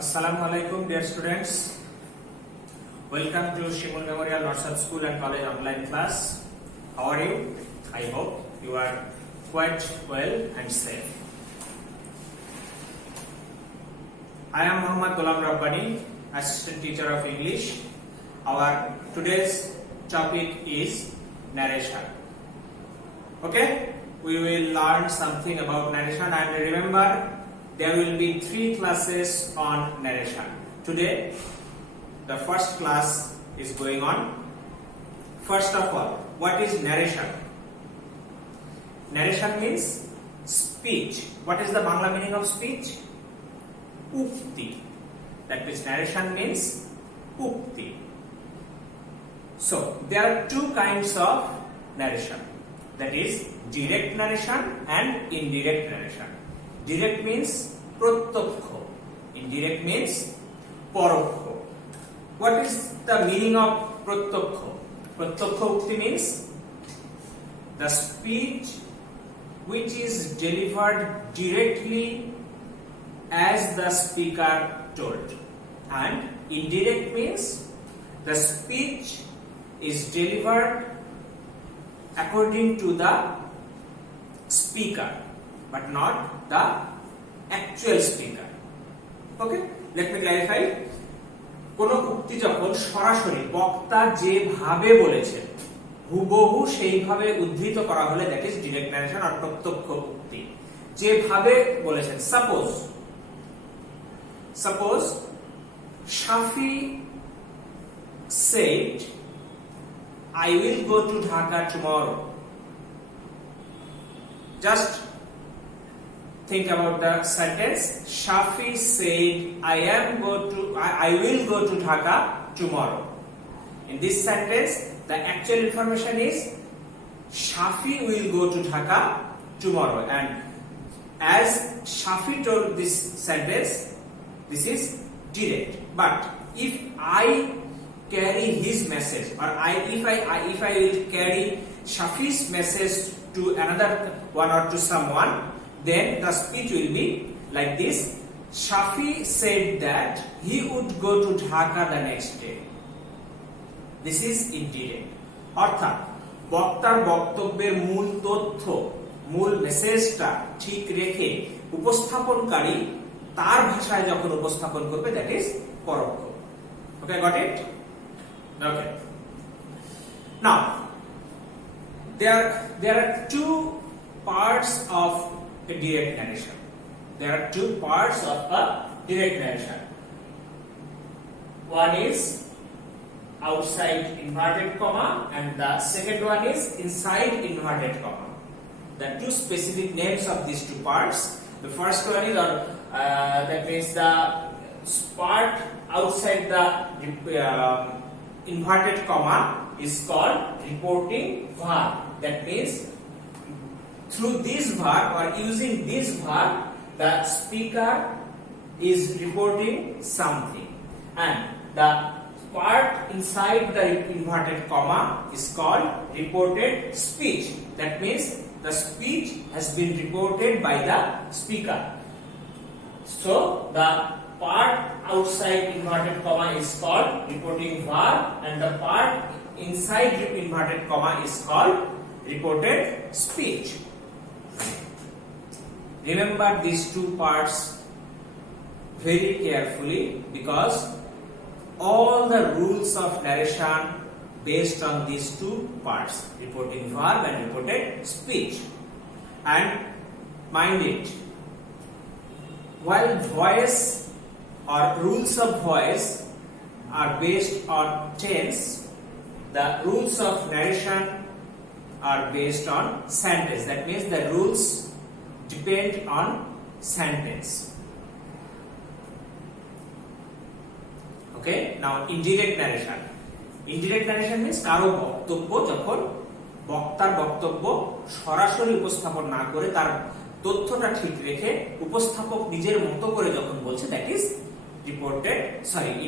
Assalamualaikum dear students. Welcome to Shimul Memorial Narsat School and College online class. How are you? I hope you are quite well and safe. I am Muhammad Ghulam Rabbani, Assistant Teacher of English. Our today's topic is narration. Okay? We will learn something about narration, and remember there will be 3 classes on narration. Today, the first class is going on. First of all, what is narration? Narration means speech. What is the Bangla meaning of speech? Ukti. That means narration means ukti. So, there are 2 kinds of narration. That is direct narration and indirect narration. Direct means pratyakho, indirect means parokho. What is the meaning of pratyakho? Pratyakho ukti means the speech which is delivered directly as the speaker told, and indirect means the speech is delivered according to the speaker but not the actual speaker. Okay, let me clarify. কোন উক্তি যখন সরাসরি বক্তা যেভাবে বলেছেন হুবহু সেইভাবে উদ্ধৃত করা হলে দ্যাট ইজ ডাইরেক্ট নারেশন আর প্রত্যক্ষ উক্তি। যেভাবে বলেছেন, suppose Shafi said I will go to Dhaka tomorrow. Just think about the sentence. Shafi said I will go to Dhaka tomorrow. In this sentence, the actual information is Shafi will go to Dhaka tomorrow, and as Shafi told this sentence, this is direct. But if I carry his message, or if I will carry Shafi's message to another one or to someone, then the speech will be like this. Shafi said that he would go to Dhaka the next day. This is indirect. অর্থাৎ বক্তার বক্তব্যের মূল তথ্য, মূল মেসেজটা ঠিক রেখে উপস্থাপনকারী তার ভাষায় যখন উপস্থাপন করবে দ্যাট ইজ পরোক্ষ। Okay, got it? Okay. Now, there are 2 parts of a direct narration. There are 2 parts of a direct narration. One is outside inverted comma and the second one is inside inverted comma. The 2 specific names of these 2 parts. The first one is that means the part outside the inverted comma is called reporting verb. That means through this verb or using this verb, the speaker is reporting something, and the part inside the inverted comma is called reported speech. That means the speech has been reported by the speaker. So the part outside inverted comma is called reporting verb, and the part inside inverted comma is called reported speech. Remember these 2 parts very carefully, because all the rules of narration based on these 2 parts, reporting verb and reported speech. And mind it, while voice or rules of voice are based on tense, the rules of narration are based on sentence. That means the rules depend on sentence. Okay, now indirect narration. Indirect narration means কারো বক্তব্য যখন বক্তার বক্তব্য সরাসরি উপস্থাপন না করে তার তথ্যটা ঠিক রেখে উপস্থাপক নিজের মতো করে যখন বলছে that is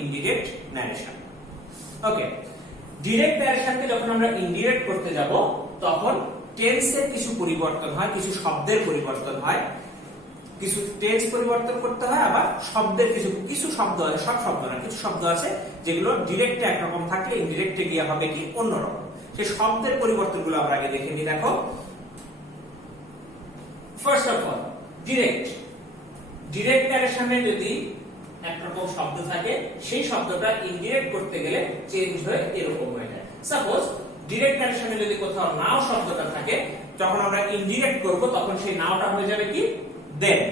indirect narration. Okay, direct ন্যারেশনকে যখন আমরা ইনডিরেক্ট করতে যাব তখন টেন্সের কিছু পরিবর্তন হয়, কিছু শব্দের পরিবর্তন হয়, কিছু টেন্স পরিবর্তন করতে হয়, আবার শব্দের কিছু শব্দ আছে, সব শব্দ না, কিছু শব্দ আছে যেগুলো ডিরেক্টে একরকম থাকলে ইনডিরেক্টে গিয়ে হবে কি অন্যরকম। সেই শব্দের পরিবর্তনগুলো আমরা আগে দেখে নিই। দেখো, ফার্স্ট অফ অল ডিরেক্ট ন্যারেশনে যদি একরকম শব্দ থাকে, সেই শব্দটা ইনডিরেক্ট করতে গেলে চেঞ্জ হয়ে এরকম হয়ে যায়। সাপোজ ডিরেক্ট ন্যারেশনে যদি কোথাও নাও শব্দটা থাকে, যখন আমরা ইনডিরেক্ট করব তখন সেই নাওটা হয়ে যাবে কি দেন।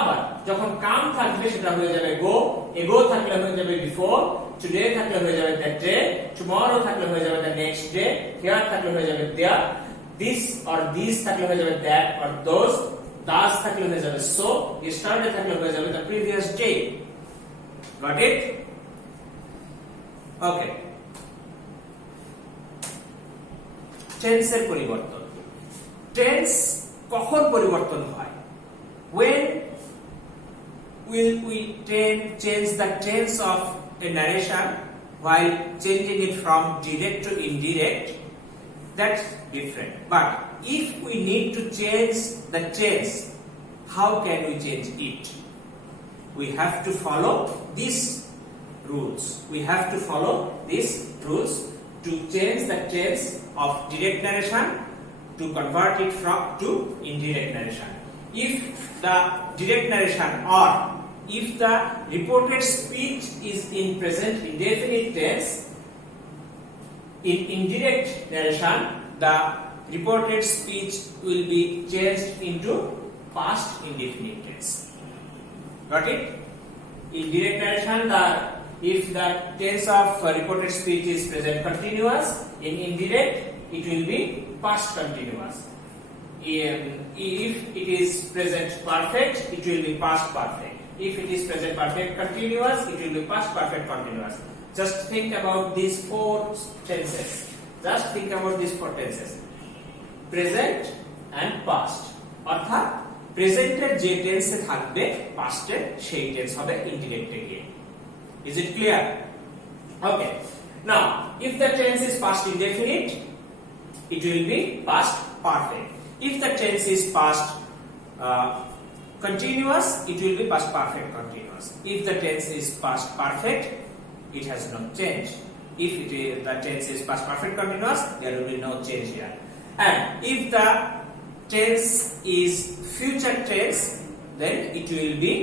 আবার যখন কাম থাকবে সেটা হয়ে যাবে গো, এগো থাকলে হয়ে যাবে বিফোর, টুডে থাকলে হয়ে যাবে দ্যাট ডে, টুমরো থাকলে হয়ে যাবে দ্য নেক্সট ডে, হিয়ার থাকলে হয়ে যাবে দেয়ার, দিস অর দিস থাকলে হয়ে যাবে দ্যাট অর দোজ, দাস থাকলে হয়ে যাবে সো, ইয়েস্টারডে থাকলে হয়ে যাবে the previous day. Got it? Okay. টেন্সের পরিবর্তন। টেন্স কখন পরিবর্তন হয়? When will we change the tense of a narration while changing it from direct to indirect? That's different. But if we need to change the tense, how can we change it? We have to follow these rules. We have to follow these rules to change the tense of direct narration to convert it to indirect narration. If the direct narration or if the reported speech is in present indefinite tense, in indirect narration the reported speech will be changed into past indefinite tense. Got it? In direct narration, if the tense of reported speech is present continuous, in indirect it will be past continuous. If it is present perfect, it will be past perfect. If it is present perfect continuous, it will be past perfect continuous. Just think about these four tenses. Just think about these four tenses. Present and past. অর্থাৎ প্রেজেন্টের যে টেন্সে থাকবে পাস্টের সেই tense হবে ইনডিরেক্টে গিয়ে। Is it clear? Okay. Now, if the tense is past indefinite, it will be past perfect. If the tense is past continuous, it will be past perfect continuous. If the tense is past perfect, it has no change. If the tense is past perfect continuous, there will be no change here. And if the tense is future tense, then it will be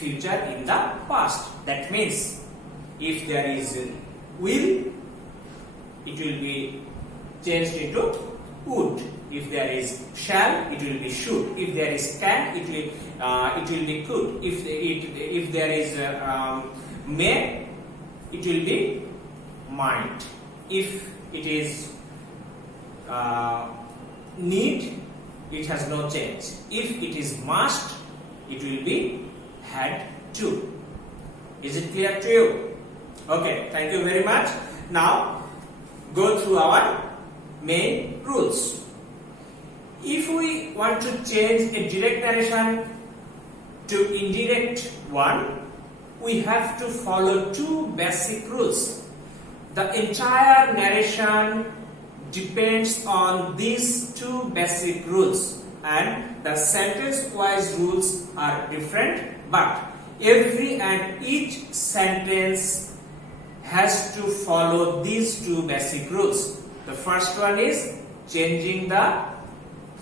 future in the past. That means if there is will, it will be changed into would. If there is shall, it will be should. If there is can, it will be could. If there is may, it will be might. If it is need, it has no change. If it is must, it will be had to. Is it clear to you? Okay, thank you very much. Now go through our main rules. If we want to change a direct narration to indirect one, we have to follow two basic rules. The entire narration depends on these two basic rules, and the sentence-wise rules are different, but every and each sentence has to follow these two basic rules. The first one is changing the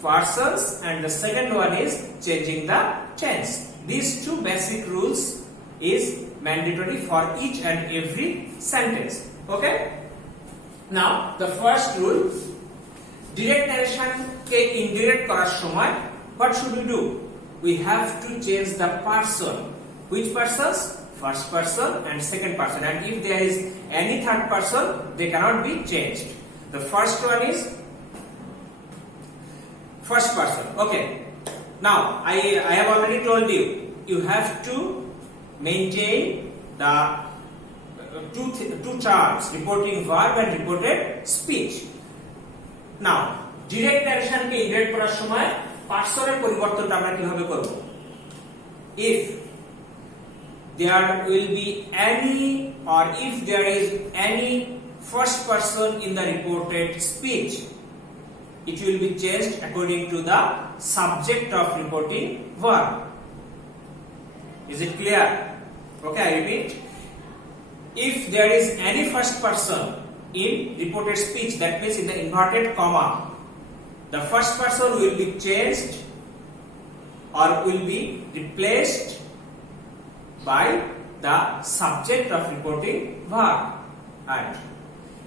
persons and the second one is changing the tense. These two basic rules is mandatory for each and every sentence. Okay? Now the first rule, direct narration ke indirect korar shomoy what should we do? We have to change the person. Which persons? First person and second person, and if there is any third person, they cannot be changed. The first one is first person. Okay. Now I have already told you, you have to maintain the two terms, reporting verb and reported speech. Now direct narration K indirect করার সময় পার্সনের পরিবর্তনটা আমরা কিভাবে করব? If there will be any or if there is any first person in the reported speech, it will be changed according to the subject of reporting verb. Is it clear? Okay, I repeat. If there is any first person in reported speech, that means in the inverted comma, the first person will be changed or will be replaced by the subject of reporting verb. And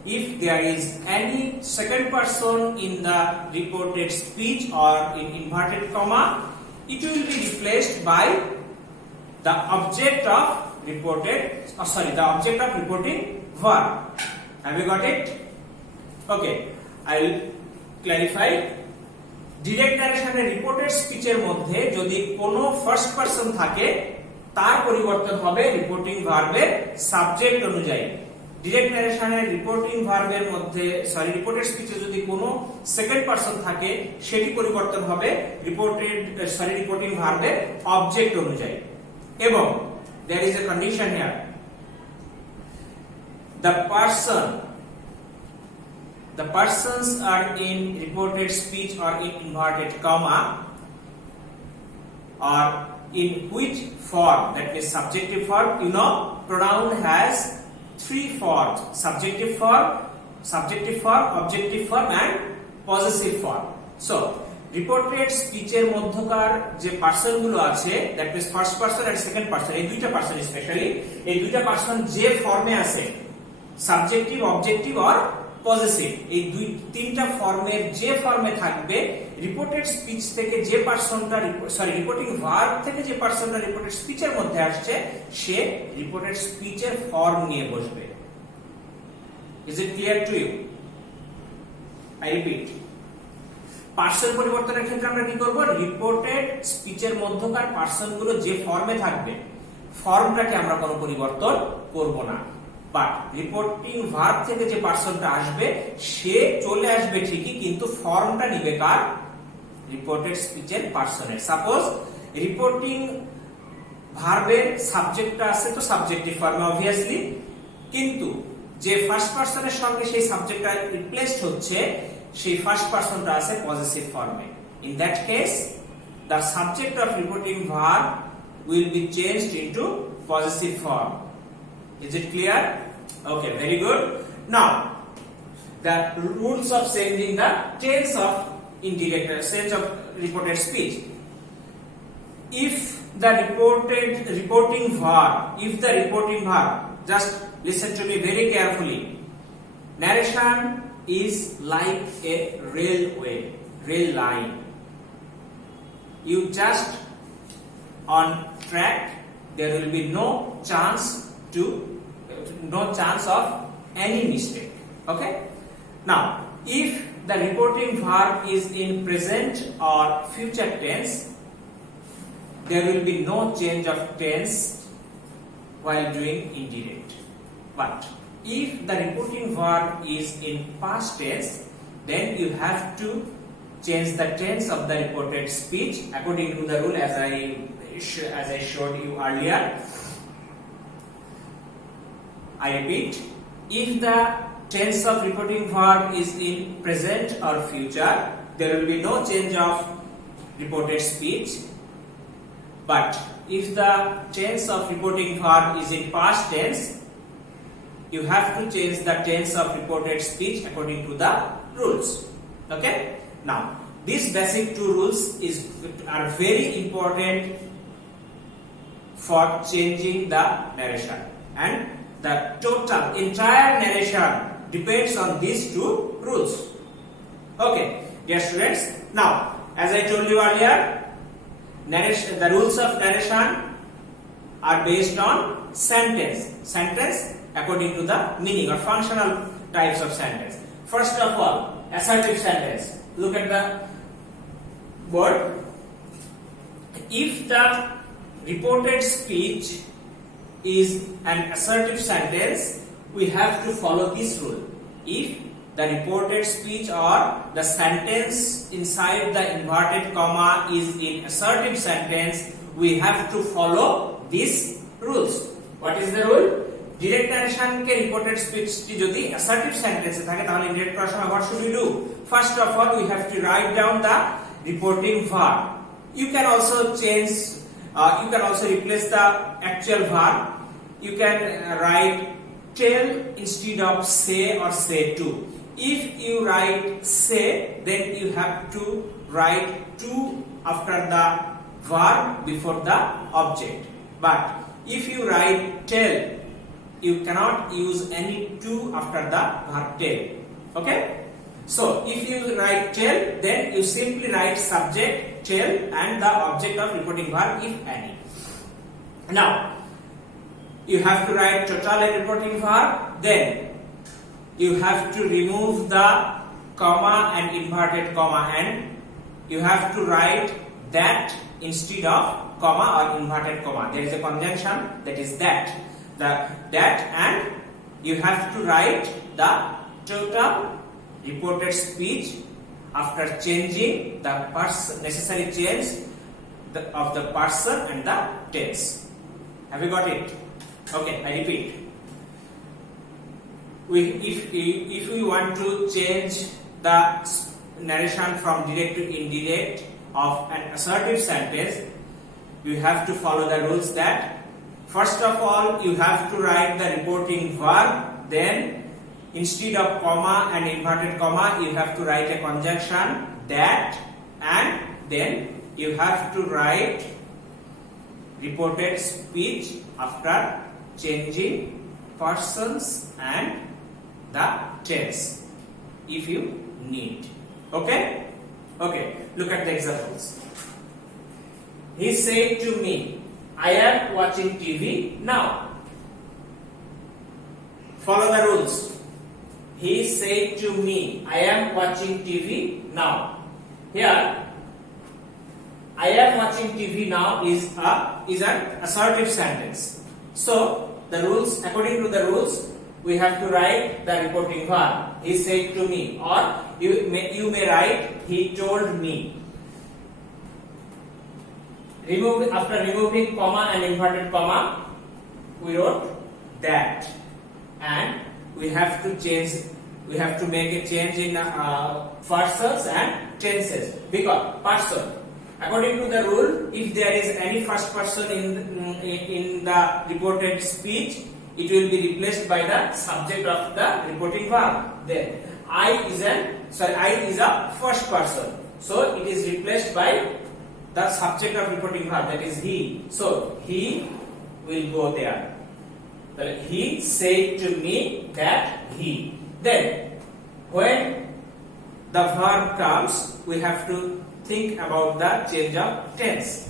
if there is any second person in the reported speech or in inverted comma, it will be replaced by the object of reporting verb. Have you got it? Okay, I will clarify. Direct নারেশনে reported স্পিচের মধ্যে যদি কোনো first person থাকে, তার পরিবর্তন হবে reporting ভার্বের সাবজেক্ট অনুযায়ী। ডিরেক্ট নারেশনের রিপোর্টেড স্পিচে যদি কোনো সেকেন্ড পারসন থাকে, সেটি পরিবর্তন হবে রিপোর্টিং ভার্বের অবজেক্ট অনুযায়ী। এবং there is a condition here. The persons are in reported speech or in inverted comma, or in which form, that is subjective form. You know, pronoun has three forms: subjective form, objective form and possessive form. So reported স্পিচের মধ্যকার যে person গুলো আছে, that means first person and second person, এই দুইটা person specially, এই দুইটা person যে ফর্মে আছে, সাবজেক্টিভ, অবজেক্টিভ আর পজেসিভ, এই তিনটা ফর্মের যে ফর্মে থাকবে, রিপোর্টেড স্পিচ থেকে যে পার্সনটা রিপোর্টিং ভার্ব থেকে যে পার্সনটা রিপোর্টেড স্পিচের মধ্যে আসছে, সে রিপোর্টেড স্পিচের ফর্ম নিয়ে বসবে। Is it clear to you? I repeat, person পরিবর্তনের ক্ষেত্রে আমরা কি করব? রিপোর্টেড স্পিচের মধ্যকার পার্সন গুলো যে ফর্মে থাকবে, ফর্মটাকে আমরা কোনো পরিবর্তন করব না। বাট রিপোর্টিং ভার্ব থেকে যে পার্সনটা আসবে, সে চলে আসবে ঠিকই, কিন্তু ফর্মটা নিবে কার? রিপোর্টেড স্পিচের পার্সনের। সাপোজ রিপোর্টিং ভার্বের সাবজেক্টটা আছে তো সাবজেক্টিভ ফর্মে অবভিয়াসলি, কিন্তু যে ফার্স্ট পার্সনের সঙ্গে সেই সাবজেক্টটা রিপ্লেসড হচ্ছে, সেই ফার্স্ট পার্সনটা আছে পজেসিভ ফর্মে। In that case the subject of reporting verb will be changed into possessive form. Is it clear? Okay, very good. Now the rules of changing the tense of reported speech. If the reporting verb, just listen to me very carefully. Narration is like a rail line. You just on track, there will be no chance of any mistake. Okay? Now, if the reporting verb is in present or future tense, there will be no change of tense while doing indirect. But if the reporting verb is in past tense, then you have to change the tense of the reported speech according to the rule as I showed you earlier. I repeat, if the tense of reporting verb is in present or future, there will be no change of reported speech. But if the tense of reporting verb is in past tense, you have to change the tense of reported speech according to the rules. Okay? Now, these basic two rules are very important for changing the narration, and the entire narration depends on these two rules. Okay, dear students, now as I told you earlier, the rules of narration are based on sentence according to the meaning or functional types of sentence. First of all, assertive sentence. Look at the word. If the reported speech is an assertive sentence, we have to follow this rule. If the reported speech or the sentence inside the inverted comma is in assertive sentence, we have to follow these rules. What is the rule? Direct narration ke reported speech ti jodi assertive sentence thake tahole indirect korar shomoy what should we do? First of all, we have to write down the reporting verb. You can also change You can also replace the actual verb. You can write tell instead of say or say to. If you write say, then you have to write to after the verb before the object. But if you write tell, you cannot use any to after the verb tell. Okay? So if you write tell, then you simply write subject tell and the object of reporting verb if any. Now you have to write total and reporting verb, then you have to remove the comma and inverted comma, and you have to write that instead of comma or inverted comma. There is a conjunction, that is that. That and you have to write the total reported speech after changing the necessary change of the person and the tense. Have you got it? Okay, I repeat. If we want to change the narration from direct to indirect of an assertive sentence, you have to follow the rules that first of all you have to write the reporting verb, then instead of comma and inverted comma you have to write a conjunction that, and then you have to write reported speech after changing persons and the tense if you need. Okay? Okay, look at the examples. He said to me, I am watching TV now. Follow the rules. He said to me, I am watching TV now. Here, I am watching TV now is an assertive sentence. So, the rules, according to the rules, we have to write the reporting verb. He said to me, or you may write he told me. After removing comma and inverted comma, we wrote that, and we have to make a change in persons and tenses, because person, according to the rule, if there is any first person in the reported speech, it will be replaced by the subject of the reporting verb. Then I is a first person, so it is replaced by the subject of reporting verb, that is he. So he will go there. He said to me that he. Then when the verb comes, we have to think about the change of tense.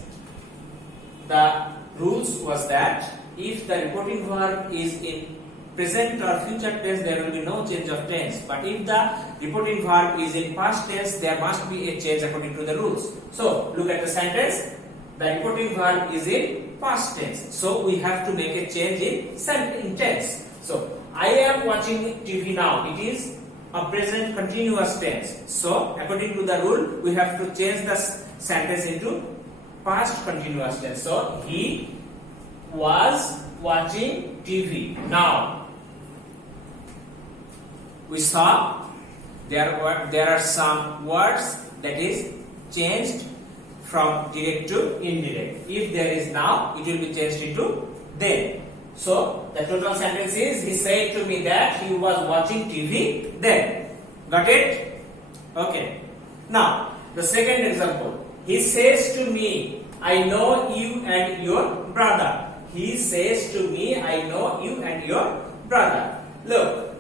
The rules was that if the reporting verb is in present or future tense, there will be no change of tense. But if the reporting verb is in past tense, there must be a change according to the rules. So look at the sentence. The reporting verb is in past tense, so we have to make a change in tense. So I am watching TV now. It is a present continuous tense. So according to the rule, we have to change the sentence into past continuous tense. So he was watching TV now. We saw there are some words that is changed from direct to indirect. If there is now, it will be changed into then. So the total sentence is, he said to me that he was watching TV then. Got it? Okay. Now the second example. He says to me, I know you and your brother. He says to me, I know you and your brother. Look,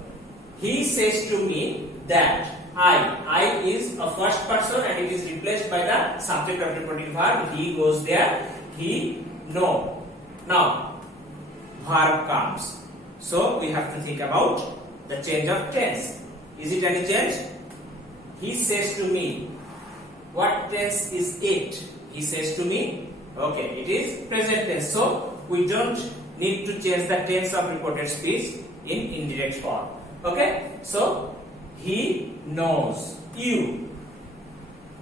he says to me that I is a first person and it is replaced by the subject of reporting verb. He goes there. He know. Now verb comes. So we have to think about the change of tense. Is it any change? He says to me. What tense is it? He says to me. Okay, it is present tense. So we don't need to change the tense of reported speech in indirect form. Okay, so he knows you.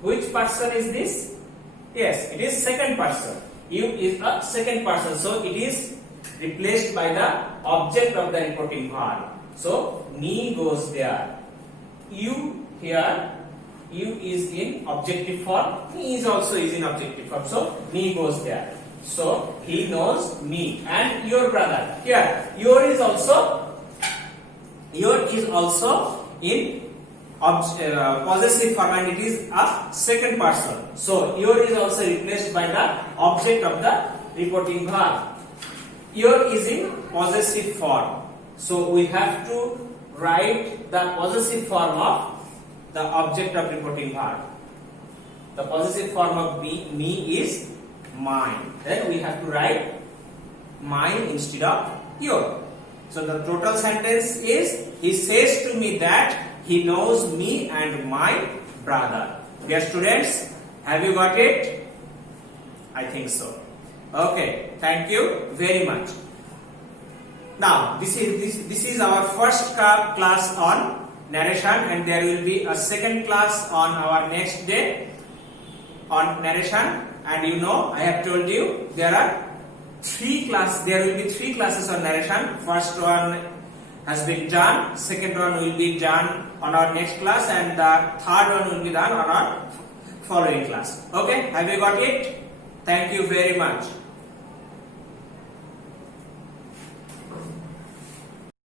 Which person is this? Yes, it is second person. You is a second person, so it is replaced by the object of the reporting verb. So me goes there. You here, you is in objective form. Me is also is in objective form. So me goes there. So he knows me. And your brother. Here, your is also in possessive form and it is a second person. So your is also replaced by the object of the reporting verb. Your is in possessive form. So we have to write the possessive form of the object of reporting verb. The possessive form of me is mine. Then we have to write mine instead of your. So the total sentence is, he says to me that he knows me and my brother. Dear students, have you got it? I think so. Okay, thank you very much. Now, this is our first class on narration, and there will be a second class on our next day on narration. And you know, I have told you there will be three classes on narration. First one has been done, second one will be done on our next class, and the third one will be done on our following class. Okay, have you got it? Thank you very much.